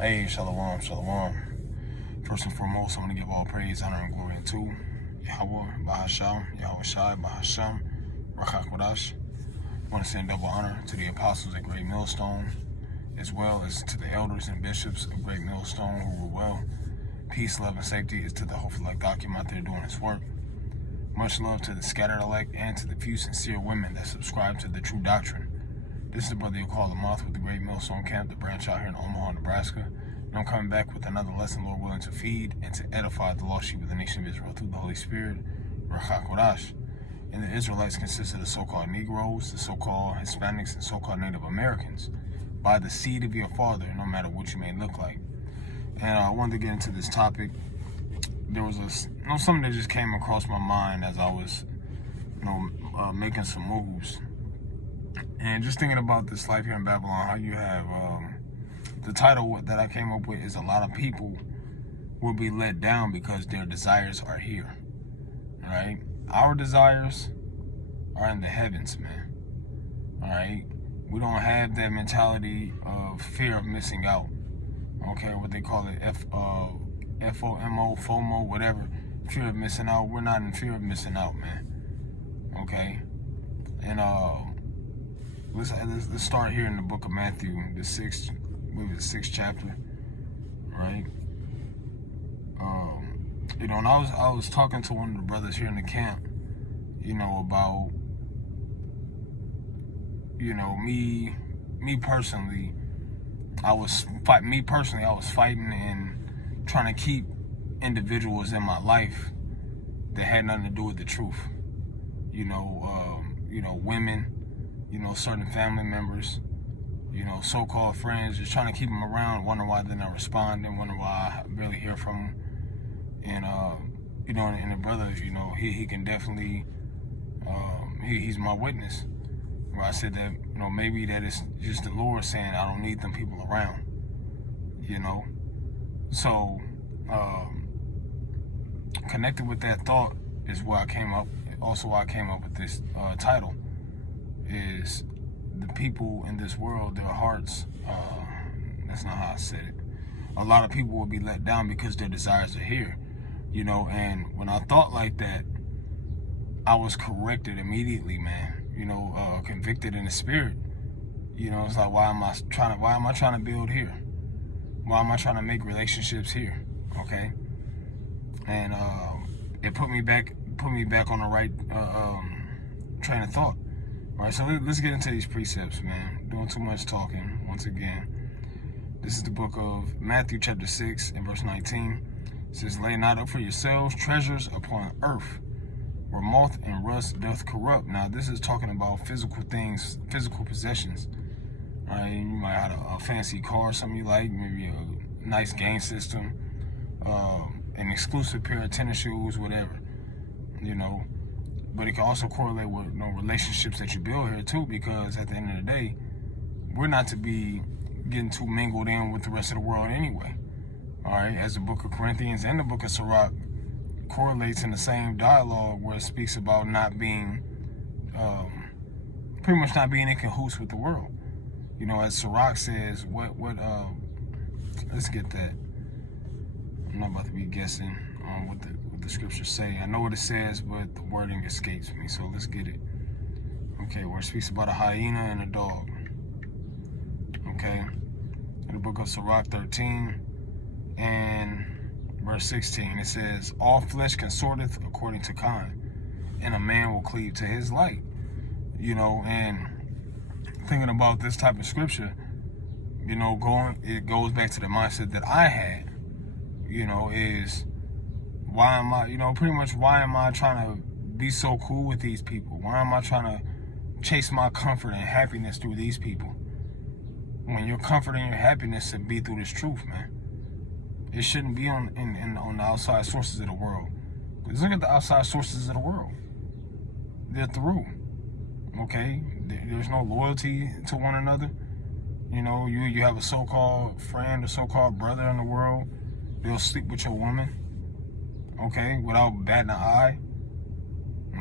Hey, shalom, shalom. First and foremost, I want to give all praise, honor, and glory to Yahweh, Bahasham, Yahweh Shai, Bahasham, Rakha Kodash. I want to send double honor to the apostles at Great Millstone, as well as to the elders and bishops of Great Millstone who were well. Peace, love, and safety is to the hopeful elect Akim out there doing his work. Much love to the scattered elect and to the few sincere women that subscribe to the true doctrine. This is the brother you call the Moth with the Great Millstone Camp, the branch out here in Omaha, Nebraska. And I'm coming back with another lesson, Lord willing, to feed and to edify the lost sheep of the nation of Israel through the Holy Spirit, Rakha Kodash. And the Israelites consist of the so-called Negroes, the so-called Hispanics, and so-called Native Americans, by the seed of your father, no matter what you may look like. And I wanted to get into this topic. There was something that just came across my mind as I was, making some moves. And just thinking about this life here in Babylon, how you have, the title that I came up with is a lot of people will be let down because their desires are here, right? Our desires are in the heavens, man, all right? We don't have that mentality of fear of missing out, okay? What they call it, FOMO, FOMO, whatever, fear of missing out. We're not in fear of missing out, man, okay? And, Let's start here in the book of Matthew, the sixth chapter, right? And I was talking to one of the brothers here in the camp, about, me personally. I was fighting and trying to keep individuals in my life that had nothing to do with the truth. Women. Certain family members, so-called friends, just trying to keep them around, wondering why they're not responding, wondering why I barely hear from them. And, and the brother, he can definitely, he's my witness. Where I said that, maybe that is just the Lord saying I don't need them people around, So, connected with that thought is where I came up, also why I came up with this title. Is the people in this world, their hearts, that's not how I said it. A lot of people will be let down because their desires are here, and when I thought like that, I was corrected immediately, man, convicted in the spirit. It's like, why am I trying to build here? Why am I trying to make relationships here? Okay. And it put me back on the right train of thought. All right, so let's get into these precepts, man. Doing too much talking, once again. This is the book of Matthew chapter 6 and verse 19. It says, lay not up for yourselves treasures upon earth, where moth and rust doth corrupt. Now, this is talking about physical things, physical possessions. All right, you might have a fancy car, something you like, maybe a nice game system, an exclusive pair of tennis shoes, whatever, But it can also correlate with relationships that you build here too, because at the end of the day, we're not to be getting too mingled in with the rest of the world anyway. All right, as the book of Corinthians and the book of Sirach correlates in the same dialogue where it speaks about not being, pretty much not being in cahoots with the world. As Sirach says, let's get that. I'm not about to be guessing on what the scriptures say. I know what it says, but the wording escapes me, so let's get it. Okay, where it speaks about a hyena and a dog. Okay, in the book of Sirach 13 and verse 16, it says, all flesh consorteth according to kind, and a man will cleave to his light. And thinking about this type of scripture, it goes back to the mindset that I had, is why am I trying to be so cool with these people? Why am I trying to chase my comfort and happiness through these people? When your comfort and your happiness should be through this truth, man. It shouldn't be on the outside sources of the world. Because look at the outside sources of the world. They're through. Okay? There's no loyalty to one another. You have a so-called friend or so-called brother in the world. They'll sleep with your woman. Okay, without batting an eye.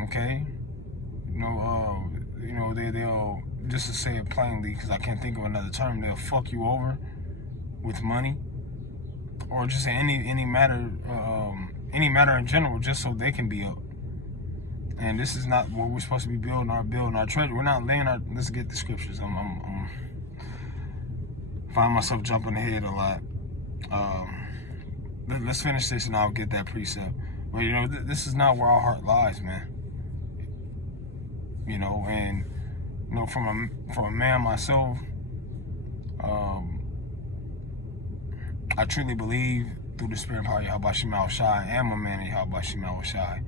Okay, they'll, just to say it plainly, because I can't think of another term, they'll fuck you over with money. or just any matter in general, just so they can be up. And this is not what we're supposed to be building our treasure. We're not laying our. Let's get the scriptures. I'm find myself jumping ahead a lot. Let's finish this and I'll get that precept. But this is not where our heart lies, man. And from a man myself, I truly believe through the spirit of power Yahweh Shemel Shai, I am a man of Yahweh Shemel Shai.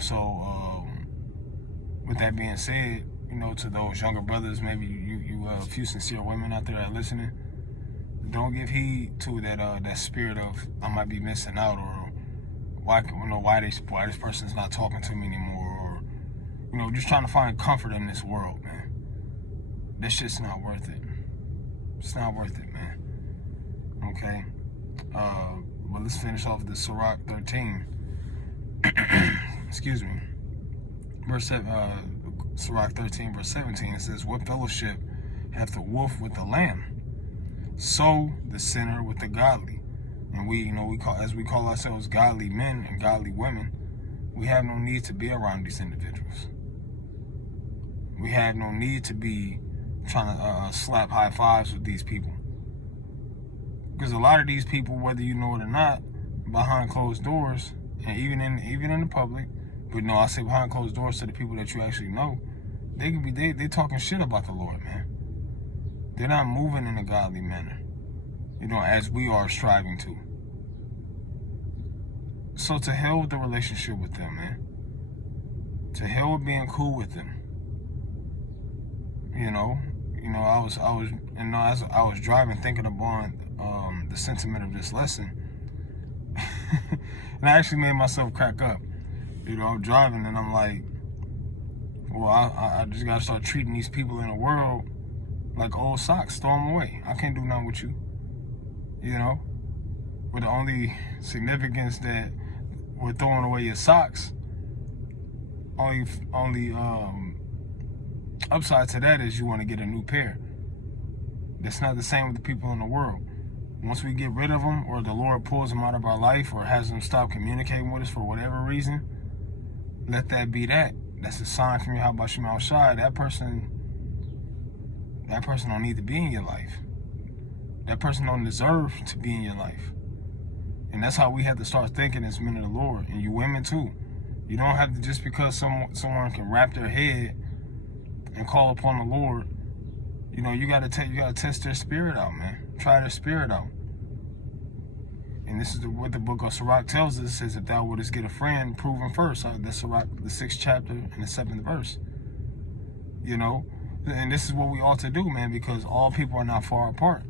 So with that being said, to those younger brothers, maybe you a few sincere women out there that are listening, don't give heed to that spirit of I might be missing out, or why this person's not talking to me anymore, or just trying to find comfort in this world, man. That shit's not worth it. It's not worth it, man. Okay. But let's finish off the Sirach 13. Excuse me. Verse 7. Sirach 13, verse 17. It says, "What fellowship hath the wolf with the lamb? So the sinner with the godly." And we call ourselves godly men and godly women, we have no need to be around these individuals. We have no need to be trying to slap high fives with these people. Because a lot of these people, whether you know it or not, behind closed doors, and even in the public, but no, I say behind closed doors to the people that you actually know, they talking shit about the Lord, man. They're not moving in a godly manner, as we are striving to. So to hell with the relationship with them, man. To hell with being cool with them. As I was driving, thinking about the sentiment of this lesson, and I actually made myself crack up. I'm driving and I'm like, well, I just gotta start treating these people in the world like old socks. Throw them away. I can't do nothing with you. But the only significance that we're throwing away your socks, only upside to that is you want to get a new pair. That's not the same with the people in the world. Once we get rid of them, or the Lord pulls them out of our life, or has them stop communicating with us for whatever reason, let that be that. That's a sign from Yahweh Shemel Shai. That person don't need to be in your life. That person don't deserve to be in your life. And that's how we have to start thinking as men of the Lord, and you women too. You don't have to, just because someone can wrap their head and call upon the Lord, you gotta test their spirit out, man. Try their spirit out. And this is what the book of Sirach tells us. It says, if thou wouldest get a friend, prove him first. That's Sirach, the 6th chapter and the 7th verse. And this is what we ought to do, man, because all people are not far apart.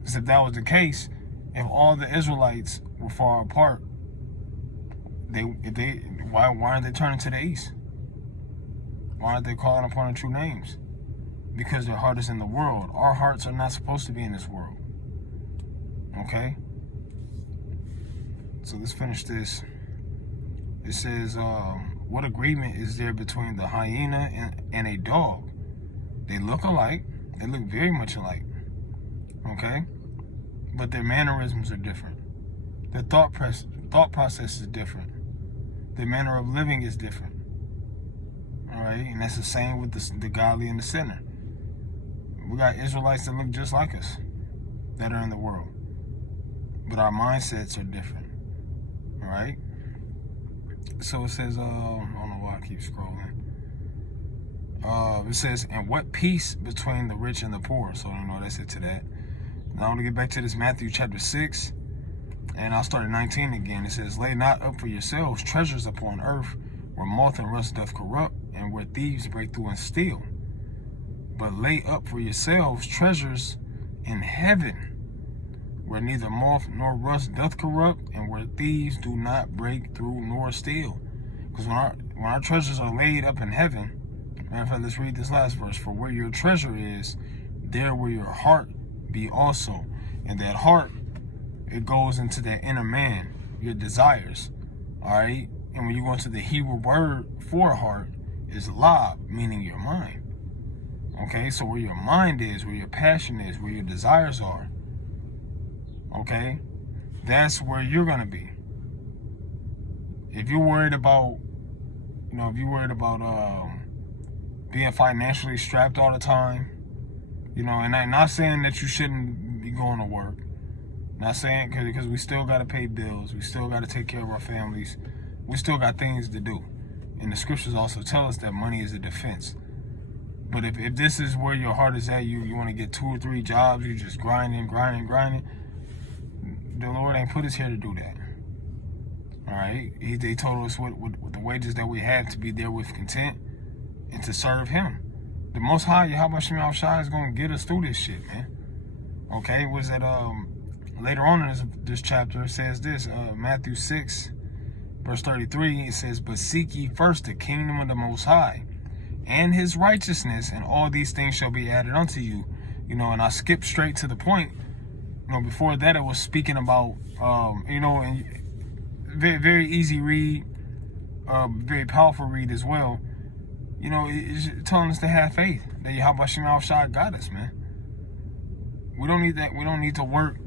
Because if that was the case, if all the Israelites were far apart, why aren't they turning to the east? Why aren't they calling upon the true names? Because their heart is in the world. Our hearts are not supposed to be in this world. Okay? So let's finish this. It says, what agreement is there between the hyena and a dog? They look alike. They look very much alike. Okay? But their mannerisms are different. Their thought process is different. Their manner of living is different. All right? And that's the same with the godly and the sinner. We got Israelites that look just like us that are in the world. But our mindsets are different. All right? So it says, I don't know why I keep scrolling. It says, and what peace between the rich and the poor? So that's it to that. Now I want to get back to this Matthew chapter 6. And I'll start at 19 again. It says, lay not up for yourselves treasures upon earth, where moth and rust doth corrupt, and where thieves break through and steal. But lay up for yourselves treasures in heaven, where neither moth nor rust doth corrupt, and where thieves do not break through nor steal. Because when our treasures are laid up in heaven, matter of fact, let's read this last verse. For where your treasure is, there will your heart be also. And that heart, it goes into that inner man, your desires. All right? And when you go into the Hebrew word for heart, is lab, meaning your mind. Okay? So where your mind is, where your passion is, where your desires are, Okay? That's where you're going to be. If you're worried about, being financially strapped all the time, and I'm not saying that you shouldn't be going to work. Not saying, because we still got to pay bills. We still got to take care of our families. We still got things to do. And the scriptures also tell us that money is a defense. But if this is where your heart is at, you want to get 2 or 3 jobs, you're just grinding. The Lord ain't put us here to do that. All right? They told us what the wages that we have, to be there with content and to serve Him. The Most High, Yahweh Shem Shai, is going to get us through this shit, man. Okay? Was that later on in this chapter, it says this, Matthew 6, verse 33, it says, "But seek ye first the kingdom of the Most High, and His righteousness, and all these things shall be added unto you." And I skipped straight to the point. Before that, it was speaking about, and very, very easy read, very powerful read as well. It's telling us to have faith that Yahweh Shem Shai got us, man. We don't need that. We don't need to work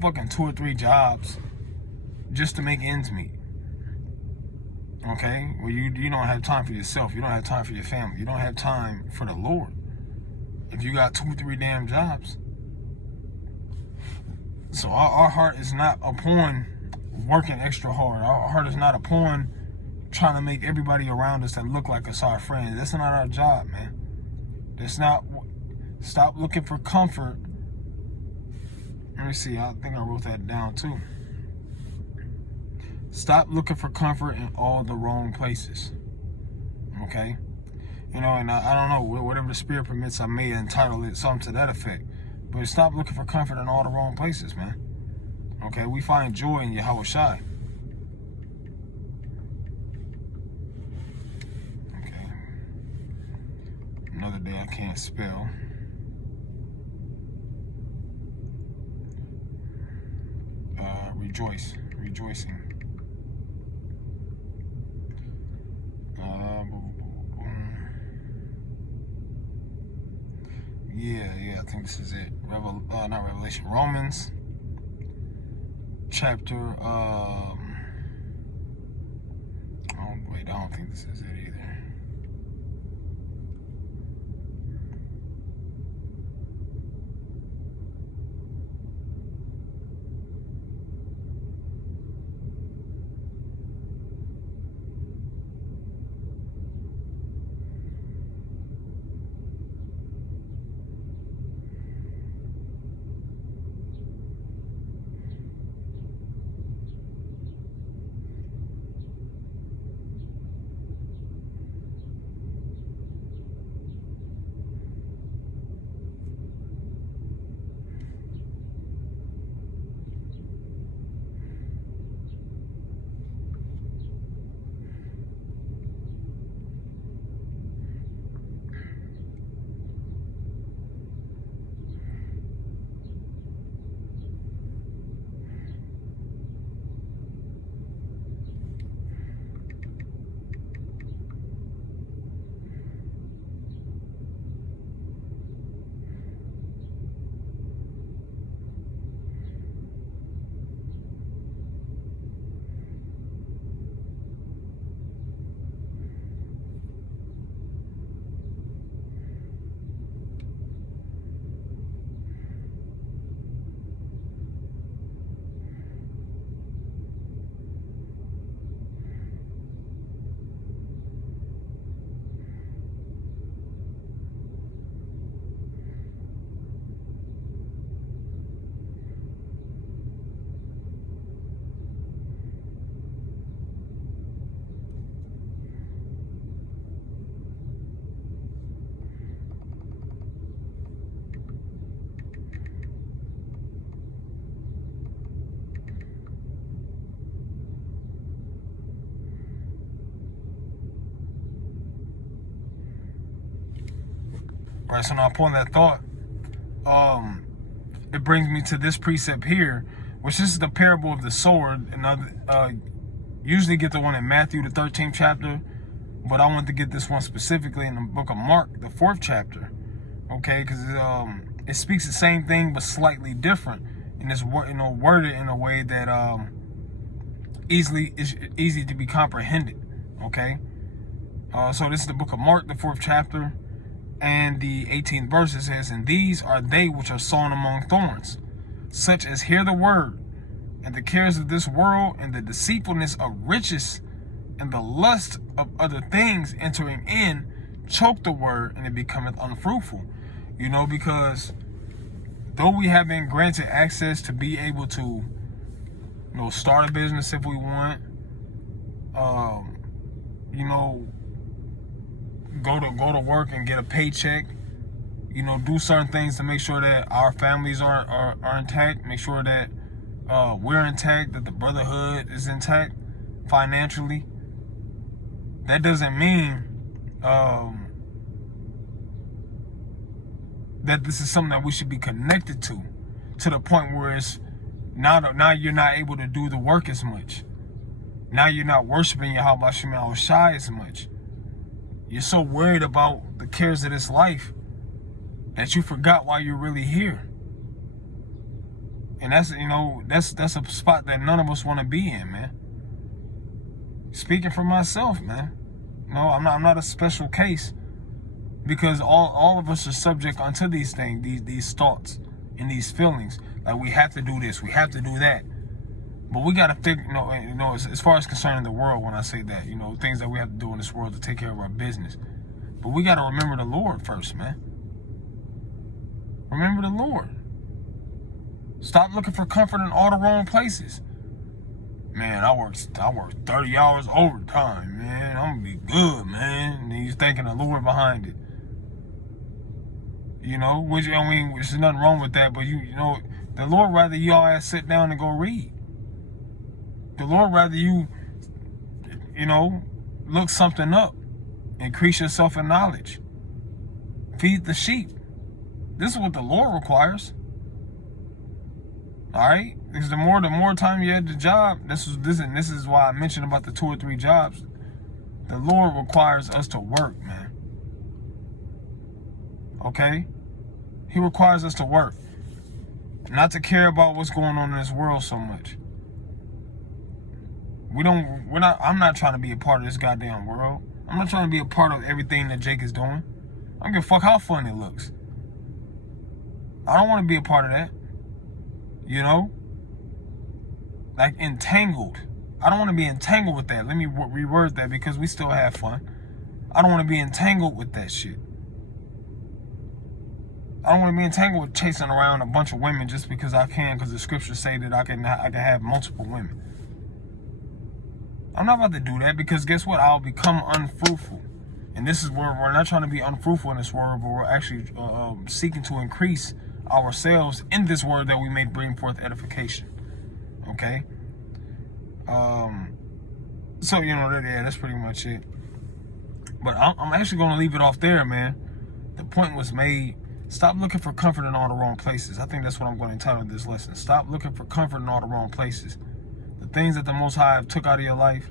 fucking 2 or 3 jobs just to make ends meet. Okay? Well, you don't have time for yourself. You don't have time for your family. You don't have time for the Lord. If you got 2 or 3 damn jobs. So our heart is not upon working extra hard. Our heart is not upon trying to make everybody around us that look like us our friends. That's not our job, man. That's not. Stop looking for comfort. Let me see. I think I wrote that down too. Stop looking for comfort in all the wrong places. Okay? And I don't know, whatever the Spirit permits, I may entitle it something to that effect. But stop looking for comfort in all the wrong places, man. Okay? We find joy in Yahweh Shai. Okay. Another day I can't spell. Rejoicing. Yeah, I think this is it. Not Revelation. Romans chapter, I don't think this is it either. Right, so now upon that thought, it brings me to this precept here, which is the parable of the sword. And I usually get the one in Matthew, the 13th chapter, but I want to get this one specifically in the book of Mark, the 4th chapter. Okay, because it speaks the same thing but slightly different. and it's worded in a way that is easy to be comprehended. Okay, so this is the book of Mark, the 4th chapter, and the 18th verse. It says, "And these are they which are sown among thorns, such as hear the word, and the cares of this world, and the deceitfulness of riches, and the lust of other things entering in, choke the word, and it becometh unfruitful." Because though we have been granted access to be able to, start a business if we want, go to work and get a paycheck, do certain things to make sure that our families are intact, make sure that we're intact, that the brotherhood is intact financially. That doesn't mean that this is something that we should be connected to the point where it's now you're not able to do the work as much. Now you're not worshiping Yahweh Shema Shai as much. You're so worried about the cares of this life that you forgot why you're really here. And that's a spot that none of us want to be in, man. Speaking for myself, man. No, I'm not a special case, because all of us are subject unto these things, these thoughts and these feelings. Like, we have to do this, we have to do that. But we gotta figure, as far as concerning the world, when I say that, things that we have to do in this world to take care of our business. But we gotta remember the Lord first, man. Remember the Lord. Stop looking for comfort in all the wrong places. Man, I work 30 hours overtime, man. I'm gonna be good, man. And he's thanking the Lord behind it. There's nothing wrong with that, but the Lord rather you all ass sit down and go read. The Lord rather you, look something up, increase yourself in knowledge, feed the sheep. This is what the Lord requires. All right, because the more time you're at the job, this is why I mentioned about the 2 or 3 jobs. The Lord requires us to work, man. Okay, He requires us to work, not to care about what's going on in this world so much. I'm not trying to be a part of this goddamn world. I'm not trying to be a part of everything that Jake is doing. I don't give a fuck how fun it looks. I don't want to be a part of that. Like entangled. I don't want to be entangled with that. Let me reword that, because we still have fun. I don't want to be entangled with that shit. I don't want to be entangled with chasing around a bunch of women just because I can, because the scriptures say that I can have multiple women. I'm not about to do that, because guess what? I'll become unfruitful. And this is where we're not trying to be unfruitful in this word, but we're actually seeking to increase ourselves in this word, that we may bring forth edification. Okay? So, that's pretty much it. But I'm actually going to leave it off there, man. The point was made. Stop looking for comfort in all the wrong places. I think that's what I'm going to entitle this lesson. Stop looking for comfort in all the wrong places. The things that the Most High have took out of your life,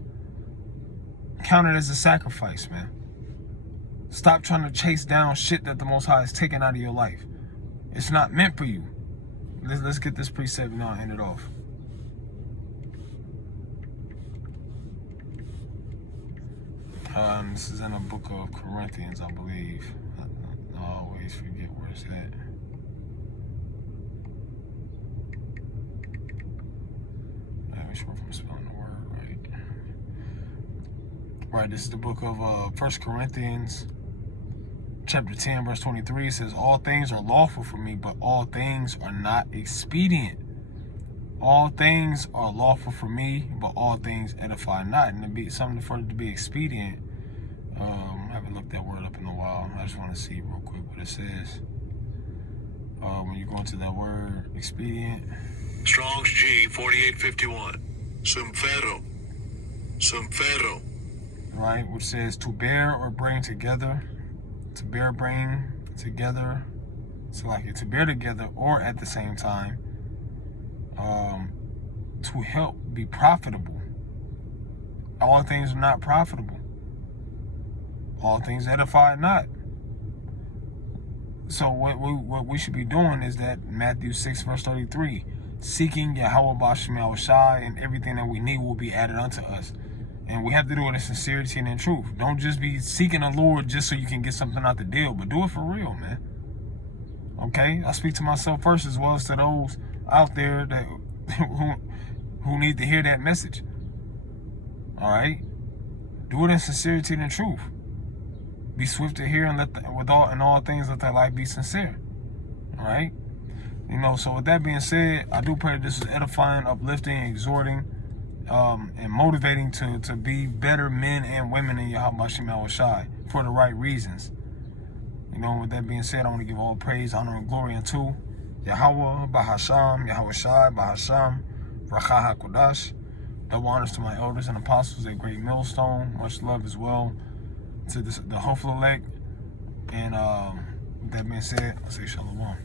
count it as a sacrifice, man. Stop trying to chase down shit that the Most High has taken out of your life. It's not meant for you. Let's get this precept now and end it off. This is in the book of Corinthians, I believe. I always forget where it's at. Make sure if I'm spelling the word right. Right, this is the book of 1 Corinthians, chapter 10, verse 23. It says, "All things are lawful for me, but all things are not expedient. All things are lawful for me, but all things edify not." And to be something for it to be expedient, I haven't looked that word up in a while. I just want to see real quick what it says. When you go into that word, expedient. Strong's G 4851. Sumfero. Right, which says to bear or bring together. To bear, bring together. So like to bear together or at the same time. To help be profitable. All things are not profitable. All things edify not. So what we should be doing is that Matthew 6 verse 33. seeking Yahweh Bashim Yahushai, and everything that we need will be added unto us. And we have to do it in sincerity and in truth. Don't just be seeking the Lord just so you can get something out the deal, but do it for real, man. Okay? I speak to myself first as well as to those out there that who need to hear that message. All right? Do it in sincerity and in truth. Be swift to hear and in all things let thy life be sincere. All right? You know, so with that being said, I do pray that this is edifying, uplifting, exhorting, and motivating to be better men and women in Yahweh Bashim Yahushai for the right reasons. You know, with that being said, I want to give all praise, honor, and glory unto Yahweh, Bahasham, Yahushai, Bahasham, Rakah HaKodash. Double honors to my elders and apostles at Great Millstone. Much love as well to the hopeful elect. And with that being said, I say shalom.